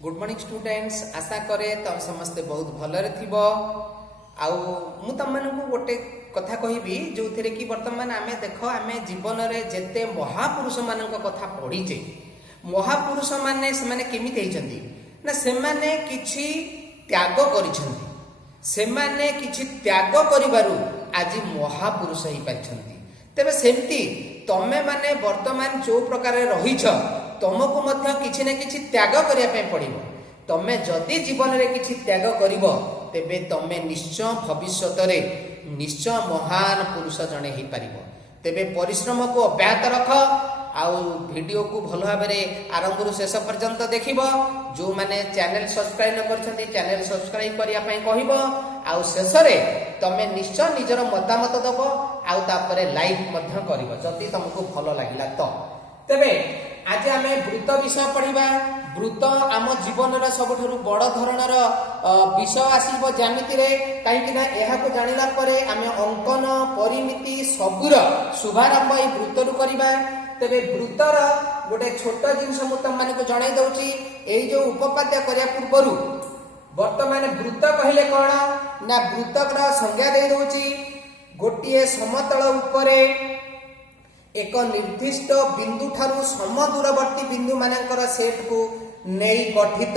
Good morning students. आशा करे तुम समस्ते बहुत भलरे थिबो। आउ मु तुम मानकु गोटे कथा कहबी जो थे कि वर्तमान आमे देख आमे जीवन रे जेते महापुरुष मानक कथा पढ़ीचे, महापुरुष माने से माने केमिति हेचंती ना से माने किछि त्याग करिसंती, से माने किछि त्याग करिबारु आज महापुरुष ही पाइछंती। तेबे सेमती तमे माने वर्तमान जो प्रकार रहिछ तुमको मध्य किछि ना किछि त्याग करिया पे पड़िबो। तमे जदि जीवन रे किछि त्याग करिवो तेबे तमे निश्चय भविष्यत रे निश्चय महान पुरुष जणे ही पारिबो। तेबे परिश्रम को अब्याहत रख। आउ वीडियो को भल भाव आरंभ रु शेष पर्यंत देखिबो। जो माने चैनल सब्सक्राइब न करछंती चैनल सब्सक्राइब करिया पई कहिबो। आउ शेष रे तमे निश्चय निजर मतामत दबो आउ तापरे लाइक मध्य करिवो जदि तुमको भल लागिला तो। तेबे आज आमे वृत्त विषय पढ़िबा। वृत्त आम जीवन सबुठारु बड़ धरणर विषय आसीबो ज्यामिति रे, काहेकि ना एहाको जानिला परे आमे अंकन परिमिति सबुर शुभारंभ ए वृत्त रु करिबा। तेबे वृत्तर गोटे छोट जिनस मु तुम मानक जणाई दउची। एई जो उपपाद्य करिया पूर्वरु वर्तमान वृत्त कहिले कोन ना वृत्तर संज्ञा दे दउची गोटिए समतल उपरे एक निर्दिष्ट बिंदु ठारू समदूरवर्ती बिंदु मानकर सेट को नेई गठित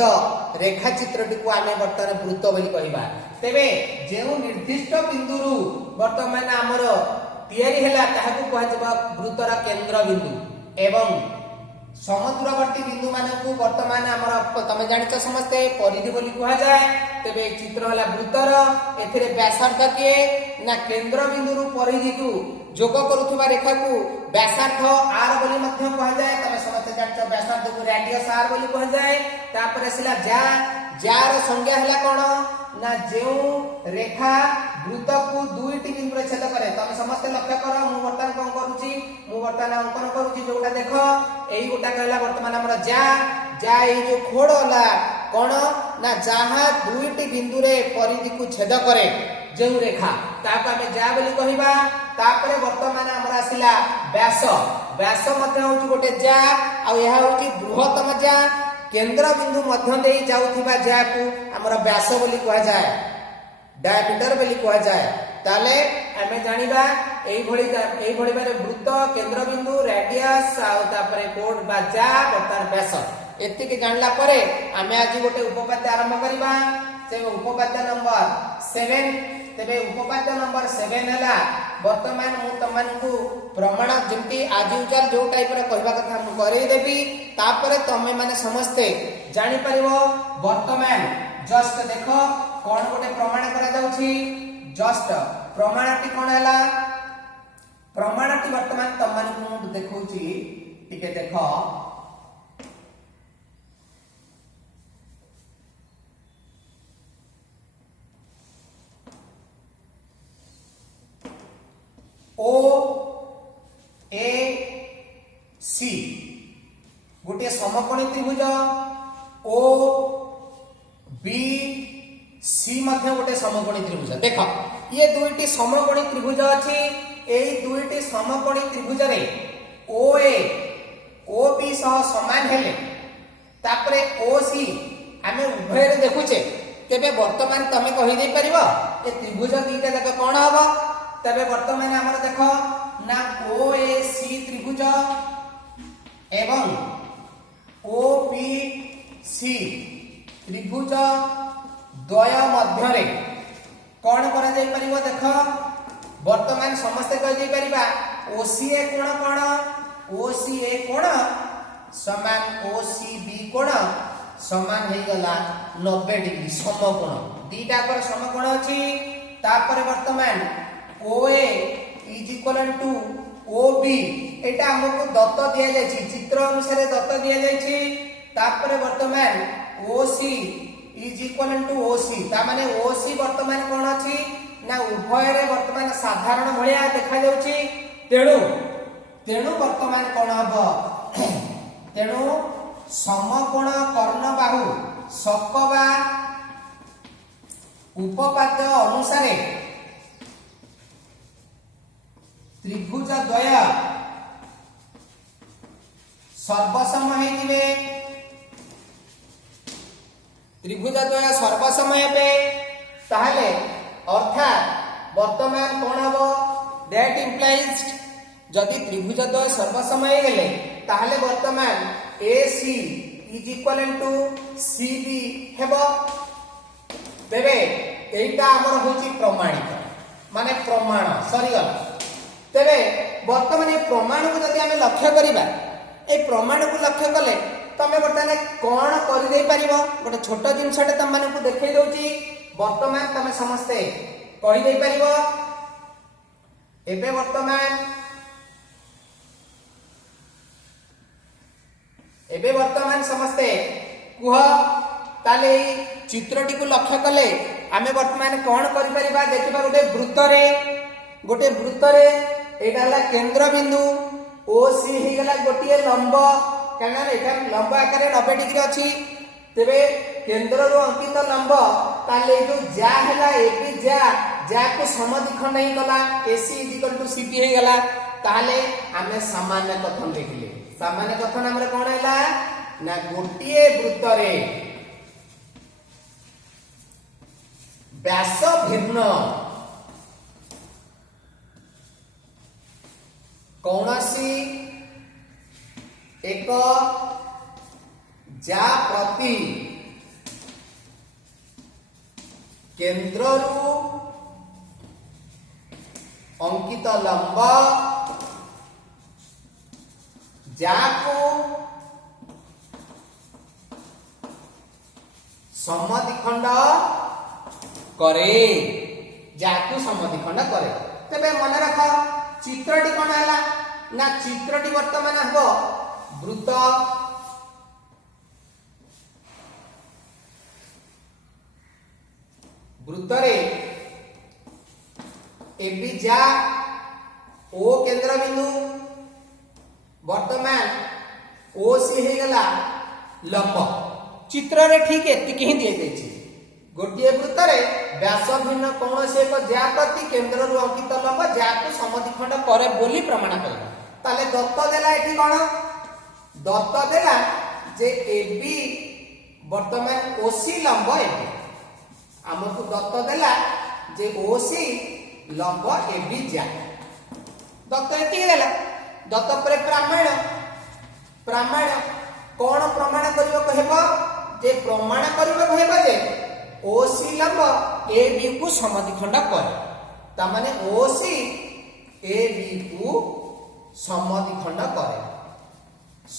रेखा चित्रटी को आमे वर्तमान वृत्त बोली कहिबा। तेबे जेउ निर्दिष्ट बिंदु रु वर्तमान हमर तयारी हैला ताहाकू कहजबा वृत्तर केंद्र बिंदु एवं समदूरवर्ती बिंदु मानकू वर्तमान हमर तमे जानिछ समस्ते परिधि बोली कहा जाय। तेबे चित्र हला वृत्तर एथिरे व्यासार्ध के ना केंद्र बिंदु रु परिधि को जोग करूथबा रेखा को व्यासार्ध आर बोली मध्य कहा जाय। तमे समस्त जानिछ व्यासार्ध को रेडियस आर बोली कहा जाय। तापर सिला जार संज्ञा हला कोन ना जेउ रेखा वृत्त को दुईटी बिंदु रे छेद करे। तमे समस्त लक्ष्य करो मु वर्तमान कोन करूची, मु वर्तमान अंकन करूची जोटा देखो एई गोटा कहला वर्तमान हमर जा एई जो खोड़ हला कोन ना जहा दुईटी बिंदु रे परिधि को छेद करे जेउ रेखा ताको आमे जा बोली कहिबा। तापरे वर्तमान हमरा आसिला व्यास मध्य होची गोटे जा आ एहा होची बृहत्तम जा। केंद्र बिंदु मध्य देई जाउथिबा जा को हमरा व्यास बोली कहा जाय, डायमीटर बोली कहा जाय। ताले आमे जानिबा एई भଳି बारे वृत्त केंद्र बिंदु रेडियस आ तापरे कोड बा जा वर्तमान व्यास एति के जानला परे आमे आज गोटे उपपाद्य आरंभ करिबा। से उपपाद्य नंबर 7। तेबे उपपाद्य नंबर 7 हला वर्तमान मु तमनकु प्रमाण जेंति आज यूजर जो टाइप रे कहबा कथा मु करै देबी। तापरे तमे माने समस्ते जानि परिबो। वर्तमान जस्ट देखो कोन गोटे प्रमाण करा जाउछि। जस्ट प्रमाणटी कोन हला प्रमाणटी वर्तमान तमनकु मु देखौछि टिके देखो। ओ ए सी गोटे समकोणी त्रिभुज, ओ बी सी मध्य गोटे समकोणी त्रिभुज। देख ये दुईटी समकोणी त्रिभुज अछि। एई दुईटी समकोणी त्रिभुज रे ओ ए ओ बी सह समान हेले तापरे ओ सी आमे उभय रे देखुचे केबे वर्तमान तमे कहि दे परिबो ए त्रिभुज दीटा जाक कोन हबो। तबे वर्तमान हमर देखो ना ओ ए सी त्रिभुज एवं ओ बी सी त्रिभुज द्वय मध्य रे कोन करा जाय परिबो। देखो वर्तमान समस्त कहि दे परिबा ओ सी ए कोण समान ओ सी बी कोण समान हे गला 90 डिग्री समकोण। दीटा कर समकोण अछि। तापर वर्तमान OA is equal to OB एटा हमको दत्त दिया जायछि, चित्र अनुसार दत्त दिया जायछि। तापर वर्तमान OC is equal to OC ता माने OC वर्तमान कोन अछि ना उभय रे वर्तमान साधारण भलिया देखा जाउछि। तेणु वर्तमान कोन हबो तेणु समकोण कर्ण बाहु सकबा उपपाद्य अनुसार त्रिभुज द्वय सर्वसम हेतिबे त्रिभुज द्वय सर्वसम हेबे ताहले अर्थात वर्तमान कोन हबो दैट इंप्लाइज जदि त्रिभुज द्वय सर्वसम हे गेले ताहले वर्तमान AC is equal to CB हेबो तेबे एटा हमर होची प्रमाणित माने प्रमाण सरी गला तेबे वर्तमान ए प्रमाण को जदि हमें लक्ष्य करिबा ए प्रमाण को लक्ष्य कले तमे बर्तमान कोन करि दे परिबो गोटे छोट जिनसटे तम माने को देखै दउची वर्तमान तमे समस्ते कहि दे परिबो एबे वर्तमान समस्ते कुह ताले चित्रटी को लक्ष्य कले आमे वर्तमान कोन करि परिबा देखिबा गोटे वृत्त रे एटा हला केंद्र बिंदु OC हे गला गोटिए लंब काना एटा लंब आकार 90 डिग्री अछि तेबे केंद्र रो अंकित लंब ताले जो जा हला AB जा को समद्विखंड ही गला AC CP हे गला ताले आमे सामान्य कथन देखिले सामान्य कथन हमरे कोन हैला ना गोटिए वृत्त रे व्यास भिन्न कौनसी एक जा प्रति केंद्र रु अंकित लंब जाको समद्विखंड करे जाकु समद्विखंड करे तबे मन रख चित्रटी कोन हैला ना चित्रटी वर्तमान हबो वृत्त रे एबी जा ओ केंद्र बिंदु वर्तमान OC हे गला लंब चित्र रे ठीक एतिकी ही दिए जायछि गोटिए वृत्त रे व्यास भिन्न कौनसी एक ज्या प्रति केंद्र रु अंकित लंब जाको समद्विखंड करे बोली प्रमाण करबा ताले दत्त देला एठी कोन दत्त देला जे AB वर्तमान OC लंब एबी हमकु दत्त देला जे OC लंब AB जा दत्त एठी देला दत्त पर प्रमाण कोन प्रमाण करियो कहबो जे प्रमाण करियो कहबो जे OC लंब AB को समद्विखंड करे ता माने OC AB को समद्विखंड करे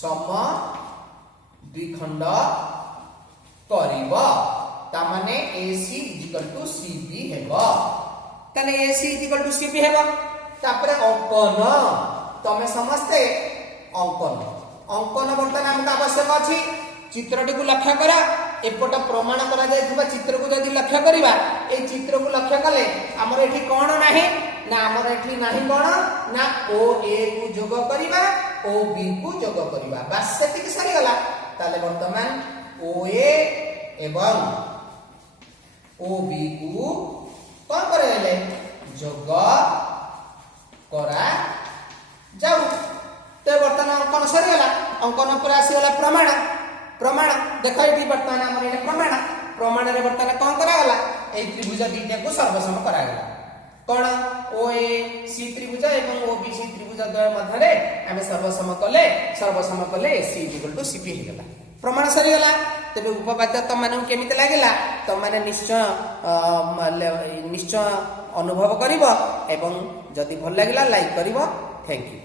समद्विखंड करिबो ता माने AC CB हेबो तने AC CB हेबो तापरे अंकन तमे समस्ते अंकन वर्तमान हमका आवश्यक अछि चित्रटी को लक्ष्य करा एपट प्रमाण करा जायथिबा चित्र को जदि लक्ष्य करिबा ए चित्र को लक्ष्य कले हमर एठी कोन नाही ना हमर एठी नाही कोन ना OA को जोग करिबा OB को जोग करिबा बस सेति सरी गला ताले वर्तमान OA एवं OB को कोन करले जोग करा जाऊ ते वर्तमान अंकन सरी गला अंकन पर आसी गला प्रमाण देखो ये वर्तमान हमर एटा प्रमाण रे वर्तमान कोन करा गला ए त्रिभुज दीटा को सर्वसम करा गला कोन OAC त्रिभुज एवं OBC त्रिभुज द्वय मध्य रे हमें सर्वसम कले AC CP हे गला प्रमाण सरी गला तबे उपपाद्य त माने केमिते लागला त माने निश्चय अनुभव करिवो एवं जदि भल लागला लाइक करिवो थैंक यू।